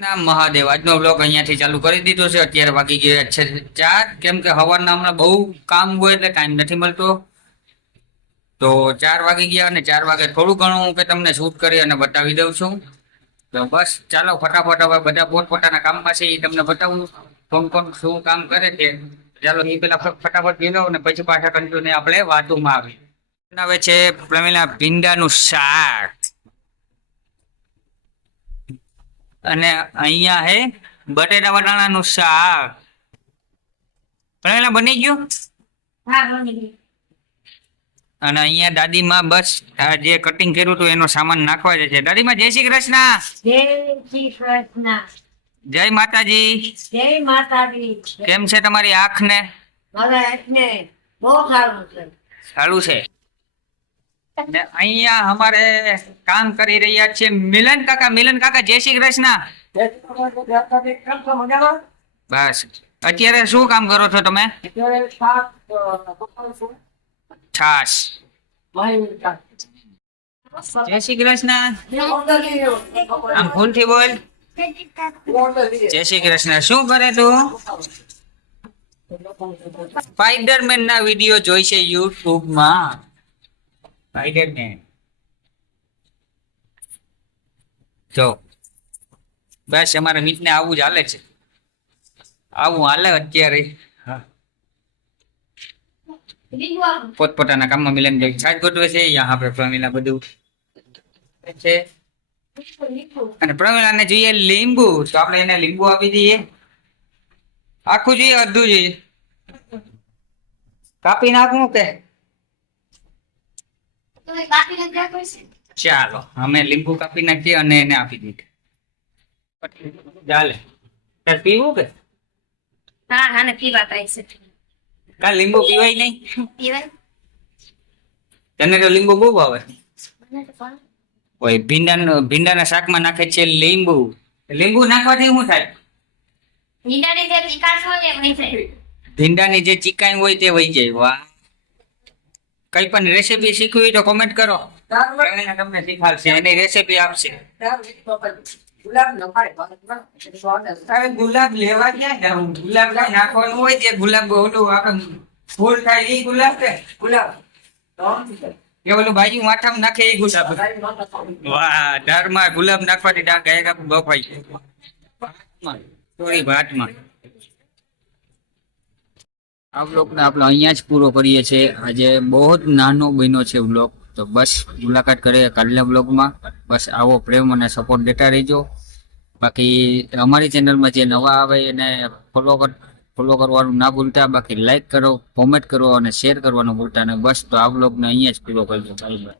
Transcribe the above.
ના મહાદેવ આજનો બ્લોગ અહીંયાથી ચાલુ કરી દીધો છે। અત્યારે વાગી ગયા છે 4, કેમ કે સવારના હમણાં બહુ કામ હોય એટલે ટાઈમ નથી મળતો। તો 4 વાગી ગયા અને 4 વાગે થોડું ઘણું હું કે તમને શૂટ કરી અને બતાવી દઉં છું। તો બસ ચાલો ફટાફટ હવે બધા પોતપોતાના કામમાં છે એ તમને બતાવું કોણ કોણ શું કામ કરે છે। ચાલો એ પેલા ફટાફટ પી લો અને પછી પાછા કન્ટિન્યુ આપણે વાતોમાં આવી। બનાવે છે પ્રમીલા ભીંડાનું શાક અને અહીંયા હે બટેટા વટાણાનું શાક। પ્રમીલા બની ગયું? હા, બની ગયું। અને અહીંયા દાદીમાં બસ આ જે કટિંગ કર્યું હતું એનો સામાન નાખવા જાય છે। દાદીમાં જય શ્રી કૃષ્ણ। જય શ્રી કૃષ્ણ। જય માતાજી। જય માતાજી। કેમ છે તમારી આંખ ને? મારા આંખને બહુ સારું છે। સારું છે। ને અહીંયા અમારે કામ કરી રહ્યા છે મિલન કાકા। મિલન કાકા જય શ્રી કૃષ્ણ। બસ અત્યારે શું કામ કરો છો તમે? છાસ। જય શ્રી કૃષ્ણ। આમ ફૂલથી બોલ। જય શ્રી કૃષ્ણ। શું કરે તું? સ્પાઈડરમેન ના વિડીયો જોઈ છે યુટ્યુબ માં। સ્પાઈડરમેન જો બસ અમારા મિત ને આવું જ હાલે છે। આવું હાલે અત્યારે। પોતપોતાના કામમાં મિલન છાજ ગોઠવે છે। यहाँ पे પ્રમીલા બધું છે અને પ્રમીલાને જોઈએ લીંબુ તો આપણે એને લીંબુ આપી દઈએ। આખું જોઈએ અડધું જોઈએ? કાપી નાખવું કે? ચાલો અમે લીંબુ કાપી નાખીએ અને એને આપી દીધું। ચાલે તાર પીવું કે? હા હા, ને પીવા થાય છે। કાલ લીંબુ પીવાય નહીં? પીવાય? તને તો લીંબુ બહુ ભાવે। ઓય ભીંડાના શાકમાં નાખે છે લીંબુ। લીંબુ નાખવાથી શું થાય? ભીંડાની જે ચીકાશ હોય એ વહી જાય। ભીંડાની જે ચીકાઈ હોય તે વહી જાય। વાહ, કઈ પણ રેસીપી શીખવી હોય તો કોમેન્ટ કરો, પ્રવીણા તમને શીખવાડશે, એની રેસીપી આપશે। ગુલાબ લેવા ક્યાં જાઉં? ગુલાબ કઈ નાખવાનું હોય જે ગુલાબ ઓલું આખું ફૂલ થાય એ ગુલાબ કે ગુલાબ એ ઓલું બાજુ માથામાં નાખે એ ગુલાબ? વાહ, ઢારમાં ગુલાબ નાખવાથી ડાક ગાયક બફાઈ જાય। સોરી ભાતમાં। આ બ્લોગ ને આપણે અહીંયા જ પૂરો કરીએ છીએ। આજે બહુ જ નાનો બન્યો છે બ્લોગ। તો બસ મુલાકાત કરીએ કાલના બ્લોગમાં। બસ આવો પ્રેમ અને સપોર્ટ દેતા રહેજો। બાકી અમારી ચેનલમાં જે નવા આવે એને ફોલો કરવાનું ના ભૂલતા। બાકી લાઈક કરો, કોમેન્ટ કરો અને શેર કરવાનું ભૂલતા નહીં। બસ તો આ બ્લોગને અહીંયા જ પૂરો કરજો। Bye bye.